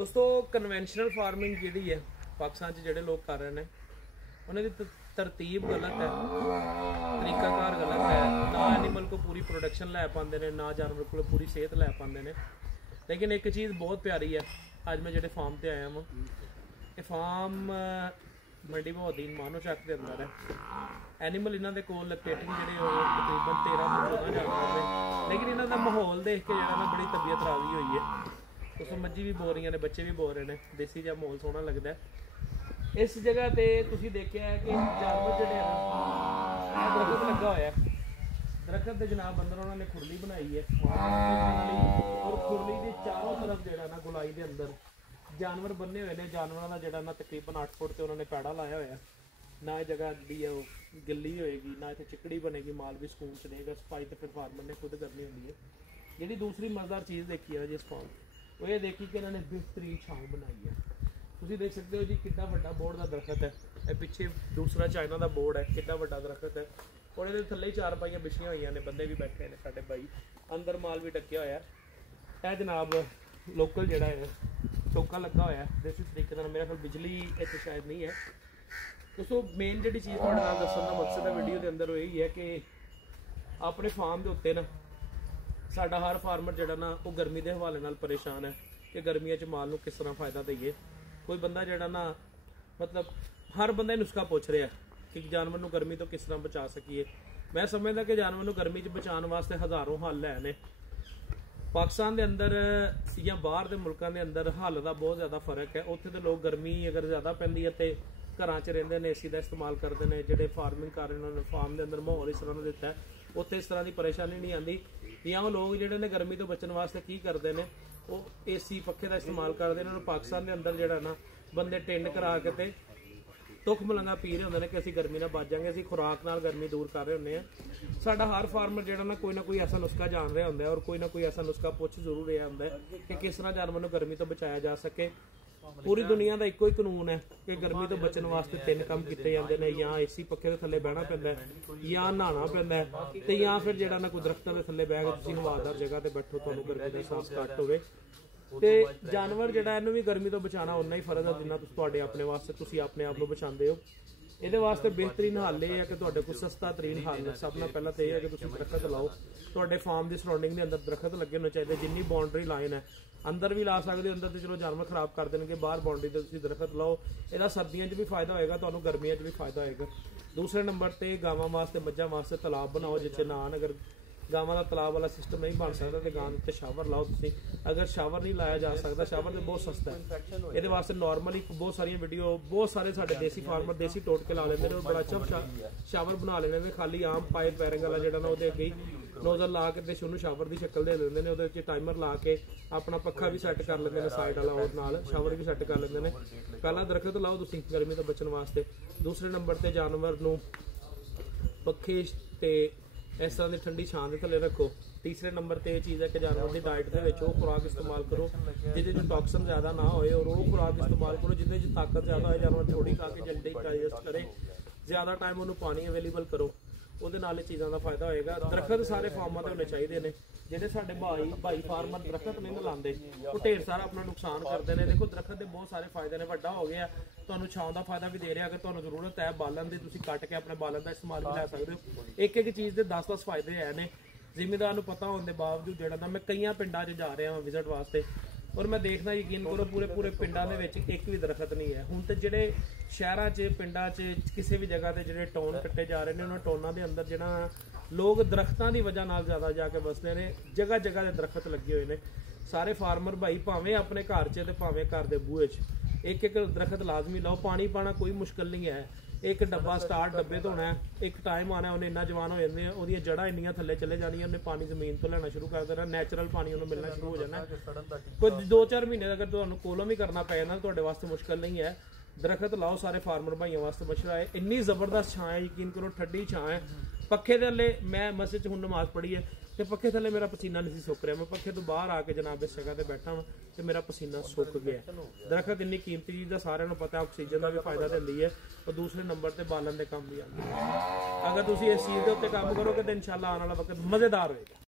दोस्तों conventional farming जी है पाकिस्तान जो लोग कर रहे हैं उन्होंने तरतीब गलत है, तरीकाकार गलत है। ना एनिमल को पूरी प्रोडक्शन लै पाते हैं, ना जानवर को पूरी सेहत लै पाते हैं। लेकिन एक चीज़ बहुत प्यारी है, अज मैं जो फार्म पर आया वहाँ, ये फार्म मंडी बहाउद्दीन मानो चक के अंदर है। एनिमल इन्होंने कोल पेटिंग जो तकरीबन 13-14 जानवर ने, लेकिन इन्हों का माहौल देख के जो बड़ी तबीयत राजी हुई है। उस मज्जी भी बो रही ने, बच्चे भी बो रहे हैं, देसी जहा माहौल सोहना लगता है। इस जगह पर तुम देखा है कि जानवर जोड़े दरखत लगा हुआ है, दरखत के जनाब अंदर उन्होंने खुरली बनाई है और खुरली के चारों तरफ जो ना गुलाई के अंदर जानवर बने हुए हैं। जानवरों का जोड़ा ना तकरीबन 8 फुट से उन्होंने पैड़ा लाया हुआ, ना ये जगह जी है वो गिल्ली होएगी, ना इतने चिकड़ी बनेगी, माल भी सुकून च रहेगा। सफाई तो फिर फार्मर ने खुद करनी होंगी है। जी दूसरी मज़ेदार चीज़ देखी है जिस फार्म वो ये देखी कि इन्होंने बेहतरीन छांव बनाई है। तुम देख सकते हो जी कितना बड़ा बोर्ड का दरखत है, ये पिछे दूसरा चाइना का बोर्ड है, कितना बड़ा दरखत है और ये थले 4 पाइयां बिछिया हुई ने, बंदे भी बैठे हैं साढ़े भाई, अंदर माल भी ढकिया होया है। जनाब लोकल जोड़ा है चौका लगा होया देसी तरीके का, मेरे ख्याल बिजली इतने शायद नहीं है। दोस्तों मेन जी चीज़ थोड़े नाल दस्सण दा मकसद है वीडियो के अंदर यही है कि अपने फार्म के उत्ते ना साडा हर फार्मर जोड़ा ना वो गर्मी के हवाले नाल परेशान है कि गर्मियों च माल नूं किस तरह फायदा दईए। कोई बंदा जोड़ा ना मतलब हर बंदा नुस्खा पूछ रहा है कि जानवर नूं गर्मी तो किस तरह बचा सकीए। मैं समझदा कि जानवर नूं गर्मी च बचाने वास्ते हज़ारों हल है। पाकिस्तान के अंदर या बाहर के मुल्कों के अंदर हल का बहुत ज़्यादा फर्क है। उत्थे तो लोग गर्मी अगर ज़्यादा पैंदी है तो घर च रहिंदे ने, एसी का इस्तेमाल करते हैं। जोड़े फार्मिंग कर रहे हैं उन्होंने फार्म के अंदर माहौल इस तरह का दिता है, उत्थे इस तरह की परेशानी नहीं आती। या वो लोग जोड़े ने गर्मी तो बचने वास्ते की करते हैं, वो एसी पखे का इस्तेमाल करते हैं। पाकिस्तान के अंदर जोड़ा ना बंदे टेंड करा के तुख मलंगा पी रहे होंगे कि असीं गर्मी ना बच जाएंगे, असीं खुराक नाल गर्मी दूर कर रहे होंगे हैं। साडा हर फार्मर जोड़ा ना कोई ऐसा नुस्खा जान रहा होंगे और कोई ना कोई ऐसा नुस्खा पुछ जरूर रहा होंगे कि किस तरह जानवर नूं गर्मी तो बचाया जा सके। पूरी दुनिया का एको ही कानून है कि गर्मी तो बचने वास्ते 3 काम किए जाते हैं, या एसी पखे के थले बहना पैंदा है, या नहाना पैंदा है, तो या फिर जोड़ा ना कोई दरख्तों के थले बह के तुसीं हवादार जगह पर बैठो, तुहानूं गर्मी का एहसास घट होवे। ते जानवर जोड़ा इन्हूं भी गर्मी तो बचाना उन्ना ही फर्ज है जिन्ना तुहाडे अपने वास्ते तुसीं अपने आप नूं बचांदे हो। ये वास्ते बेहतरीन हल यह है कि तुहाडे कोल सस्ता तरीन हल सब नाल पहला तो यह है कि तुसीं दरखत लाओ। तुहाडे फार्म की सराउंडिंग के अंदर दरखत लगे होने चाहिए, जिन्नी बाउंड्री लाइन है अंदर भी ला सकते हो। अंदर तो चलो जानवर खराब कर देंगे, बाहर बाउंड्री से तुसीं दरखत लाओ। यदा सर्दियों भी फायदा होएगा, तुहानूं गर्मियों भी फायदा होएगा। दूसरे नंबर पर गावां वास्ते मज्झां वास्ते तलाब बनाओ जिससे नहान। अगर गावां का तलाब वाला सिस्टम नहीं बन सकता तो गां उत्ते शावर लाओ तुसीं। अगर शावर नहीं लाया जा सकता, शावर तो बहुत सस्ता है, ये वास्ते नॉर्मली बहुत सारी वीडियो बहुत सारे साडे देसी फार्मर देसी टोटके ला लेंदे ने, बड़ा अच्छा शावर बना लेंदे ने। खाली आम पाइप पैरिंग वाला जोड़ा ना वो अगे ही नोजल ला के उन्होंने शावर की शक्ल दे देंगे ने, वो टाइमर ला के अपना पक्खा भी सैट कर लेंगे साइड वाला और नाल शावर भी सैट कर लेंगे ने। पहला दरखत लाओ तुसीं गर्मी तो बचने वास्ते। दूसरे नंबर पर जानवर नूं पखे ते इस तरह की ठंडी छां के थले रखो। तीसरे नंबर पर यह चीज़ है कि जानवर की डाइट के खुराक इस्तेमाल करो जिसे टॉक्सन ज़्यादा ना होए, और वो खुराक इस्तेमाल करो जिसे ताकत ज़्यादा हो। जानवर थोड़ी खा के जल्दी डाइजेस्ट करे, ज़्यादा टाइम उन्होंने पानी अवेलेबल करो, वो चीज़ों का फायदा होएगा। दरखत सारे फार्मां ते होने चाहिए ने। ਜਿਹੜੇ ਸਾਡੇ भाई फार्मर दरखत नहीं लाते वो ढेर सारा अपना नुकसान करते हैं। देखो दरखत के बहुत सारे फायदे ने, वड्डा हो गया तुहानूं छां का फायदा भी दे रहा। अगर तुहानूं जरूरत है बालन की तुसीं कट के अपने बालन का इस्तेमाल भी लै सकते हो। एक चीज़ के 10-10 फायदे है ने। जिमीदार नूं पता होने के बावजूद जोड़ा ना मैं कई पिंडां 'च जा रहा विजिट वास्ते और मैं देखना यकीन करो पूरे पिंडां दे विच एक भी दरखत नहीं है। हुण तो जिहड़े शहरां 'च पिंडां 'च किसी भी जगह ते जिहड़े टोन कट्टे जा रहे हैं उन्होंने टोनां दे अंदर जिहड़ा लोग दरख्तां की वजह नाल ज़्यादा जाके बसते हैं, जगह जगह के दरखत लगे हुए हैं। सारे फार्मर भाई भावें अपने घर च ते भावें घर के बूहे च एक दरखत लाजमी लाओ। पानी पाना कोई मुश्किल नहीं है, एक डब्बा स्टार्ट डब्बे धोना है, एक टाइम आना उन्हें इन्ना जवान हो जाते हैं, वो जड़ा इन्नियां थले चले जानियां, उन्हें पानी जमीन तो लेना शुरू कर देना, नैचुरल पानी उन्हें मिलना शुरू हो जाना। कोई 2-4 महीने अगर तुहानूं कोलों भी करना पै जाना तुहाडे वास्ते मुश्किल नहीं है। दरखत लाओ, सारे फार्मर भाइयों वास्ते मशवरा है। इन्नी जबरदस्त छां है, यकीन करो ठंडी छां है। पखे थले मैं मस्जिद हुण नमाज पढ़ी है तो पखे थले मेरा पसीना नहीं सुक रहा, मैं पखे तो बाहर आके जनाब इस जगह पर बैठा हाँ तो मेरा पसीना सुक गया। दरखत इन्नी कीमती चीज़ है, सारिਆਂ ਨੂੰ पता ऑक्सीजन का भी फायदा दिंदी है और दूसरे नंबर पर बालन के काम भी आती है। अगर तुम इस चीज़ के उत्ते काम करोगे तो इंशाल्लाह आने वाला वक्त मज़ेदार होगा।